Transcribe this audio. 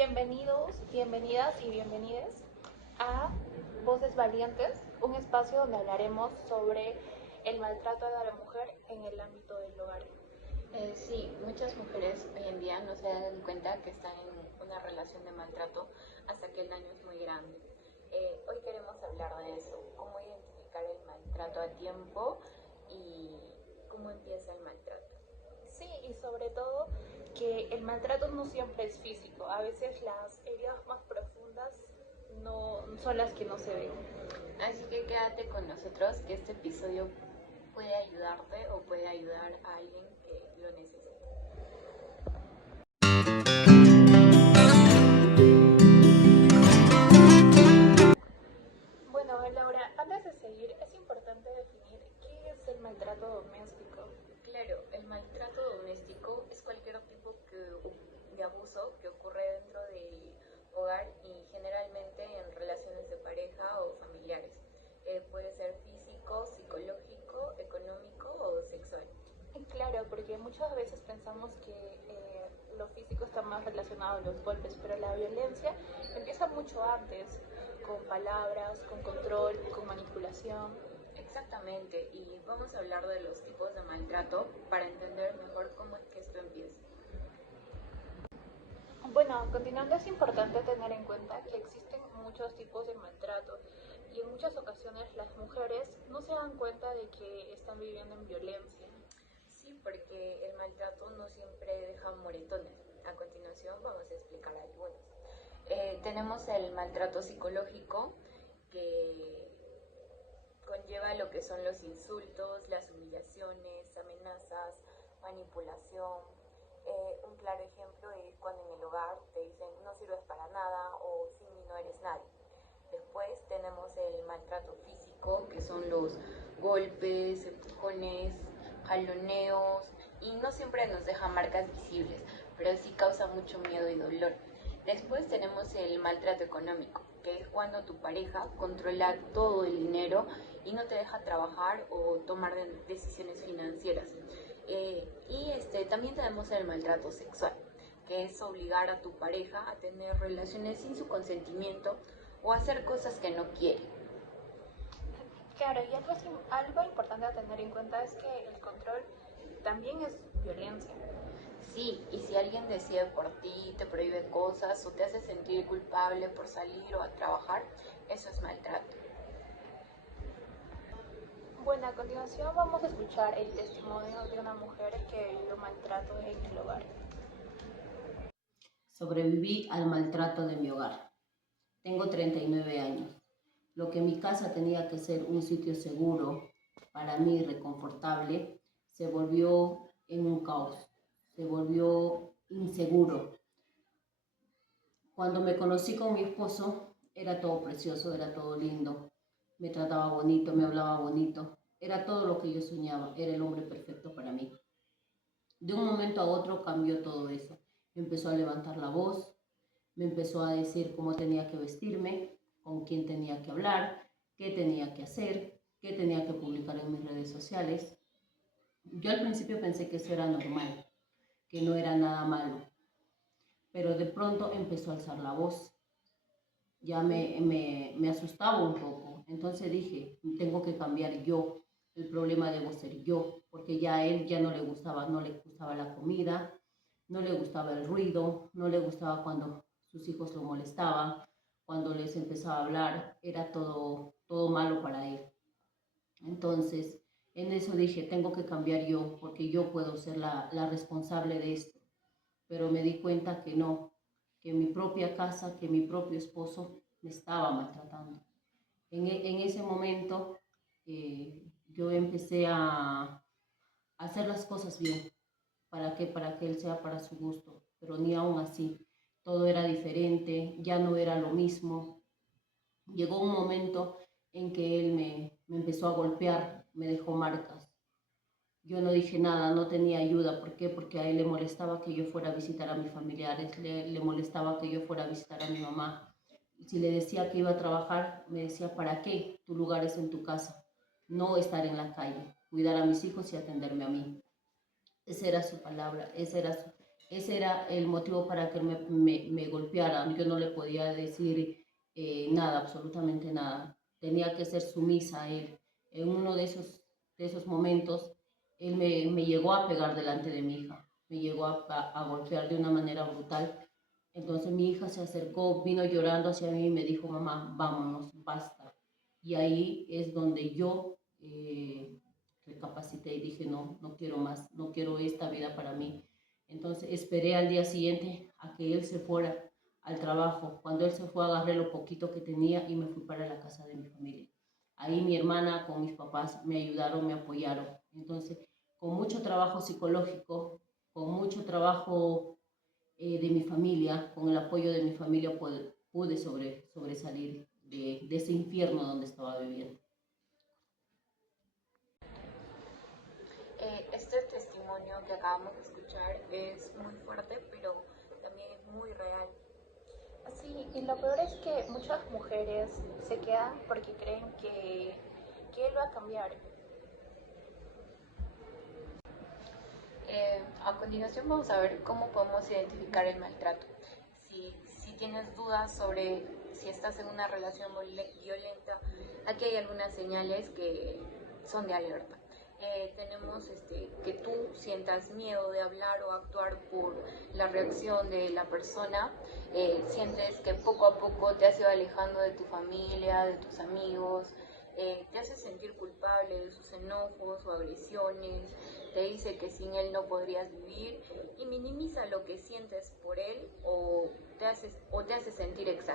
Bienvenidos, bienvenidas y bienvenides a Voces Valientes, un espacio donde hablaremos sobre el maltrato a la mujer en el ámbito del hogar. Sí, muchas mujeres hoy en día no se dan cuenta que están en una relación de maltrato hasta que el daño es muy grande. Hoy queremos hablar de eso, cómo identificar el maltrato a tiempo y cómo empieza el maltrato. Sí, y sobre todo que el maltrato no siempre es físico, a veces las heridas más profundas no son las que no se ven. Así que quédate con nosotros, que este episodio puede ayudarte o puede ayudar a alguien que lo necesite. Bueno, Laura, antes de seguir, es importante definir qué es el maltrato doméstico. Claro, el maltrato doméstico es cualquier tipo de abuso que ocurre dentro del hogar y generalmente en relaciones de pareja o familiares. Puede ser físico, psicológico, económico o sexual. Claro, porque muchas veces pensamos que lo físico está más relacionado a los golpes, pero la violencia empieza mucho antes, con palabras, con control, con manipulación. Exactamente, y vamos a hablar de los tipos de maltrato para entender mejor cómo es que esto empieza. Bueno, continuando, es importante tener en cuenta que existen muchos tipos de maltrato y en muchas ocasiones las mujeres no se dan cuenta de que están viviendo en violencia. Sí, porque el maltrato no siempre deja moretones. A continuación vamos a explicar algunos. Tenemos el maltrato psicológico, que conlleva lo que son los insultos, las humillaciones, amenazas, manipulación. Un claro ejemplo es cuando en el hogar te dicen no sirves para nada o sin mí no eres nadie. Después tenemos el maltrato físico, que son los golpes, empujones, jaloneos, y no siempre nos deja marcas visibles, pero sí causa mucho miedo y dolor. Después tenemos el maltrato económico, que es cuando tu pareja controla todo el dinero y no te deja trabajar o tomar decisiones financieras. También tenemos el maltrato sexual, que es obligar a tu pareja a tener relaciones sin su consentimiento o hacer cosas que no quiere. Claro, y algo importante a tener en cuenta es que el control también es violencia. Sí, y si alguien decide por ti, te prohíbe cosas o te hace sentir culpable por salir o a trabajar, eso es maltrato. Bueno, a continuación vamos a escuchar el testimonio de una mujer que vivió maltrato en el hogar. Sobreviví al maltrato de mi hogar. Tengo 39 años. Lo que en mi casa tenía que ser un sitio seguro, para mí reconfortable, se volvió en un caos, se volvió inseguro. Cuando me conocí con mi esposo, era todo precioso, era todo lindo, me trataba bonito, me hablaba bonito, era todo lo que yo soñaba, era el hombre perfecto para mí. De un momento a otro cambió todo eso. Empezó a levantar la voz, me empezó a decir cómo tenía que vestirme, con quién tenía que hablar, qué tenía que hacer, qué tenía que publicar en mis redes sociales. Yo al principio pensé que eso era normal, que no era nada malo, pero de pronto empezó a alzar la voz. Ya me asustaba un poco, entonces dije, tengo que cambiar yo, el problema debo ser yo, porque ya a él ya no le gustaba la comida, no le gustaba el ruido, no le gustaba cuando sus hijos lo molestaban, cuando les empezaba a hablar, era todo malo para él. Entonces, en eso dije, tengo que cambiar yo, porque yo puedo ser la responsable de esto. Pero me di cuenta que no, que mi propia casa, que mi propio esposo me estaba maltratando. En ese momento yo empecé a hacer las cosas bien. ¿Para qué? Para que él sea para su gusto. Pero ni aún así. Todo era diferente, ya no era lo mismo. Llegó un momento en que él me empezó a golpear, me dejó marcas. Yo no dije nada, no tenía ayuda. ¿Por qué? Porque a él le molestaba que yo fuera a visitar a mis familiares, le molestaba que yo fuera a visitar a mi mamá. Si le decía que iba a trabajar, me decía, ¿para qué? Tu lugar es en tu casa, no estar en la calle, cuidar a mis hijos y atenderme a mí. Esa era su palabra, Ese era el motivo para que él me golpeara. Yo no le podía decir nada, absolutamente nada. Tenía que ser sumisa a él. En uno de esos momentos, él me llegó a pegar delante de mi hija. Me llegó a golpear de una manera brutal. Entonces mi hija se acercó, vino llorando hacia mí y me dijo, mamá, vámonos, basta. Y ahí es donde yo recapacité y dije, no, no quiero más, no quiero esta vida para mí. Entonces esperé al día siguiente a que él se fuera al trabajo. Cuando él se fue, agarré lo poquito que tenía y me fui para la casa de mi familia. Ahí mi hermana con mis papás me ayudaron, me apoyaron. Entonces, con mucho trabajo psicológico, con mucho trabajo de mi familia, con el apoyo de mi familia, pude sobresalir de ese infierno donde estaba viviendo. Este testimonio que acabamos de escuchar es muy fuerte, pero también es muy real. Sí, y lo peor es que muchas mujeres se quedan porque creen que él va a cambiar. A continuación vamos a ver cómo podemos identificar el maltrato. Si tienes dudas sobre si estás en una relación violenta, aquí hay algunas señales que son de alerta. Tenemos que tú sientas miedo de hablar o actuar por la reacción de la persona, sientes que poco a poco te has ido alejando de tu familia, de tus amigos, te hace sentir culpable de sus enojos o agresiones, te dice que sin él no podrías vivir y minimiza lo que sientes por él o te hace sentir exagerado.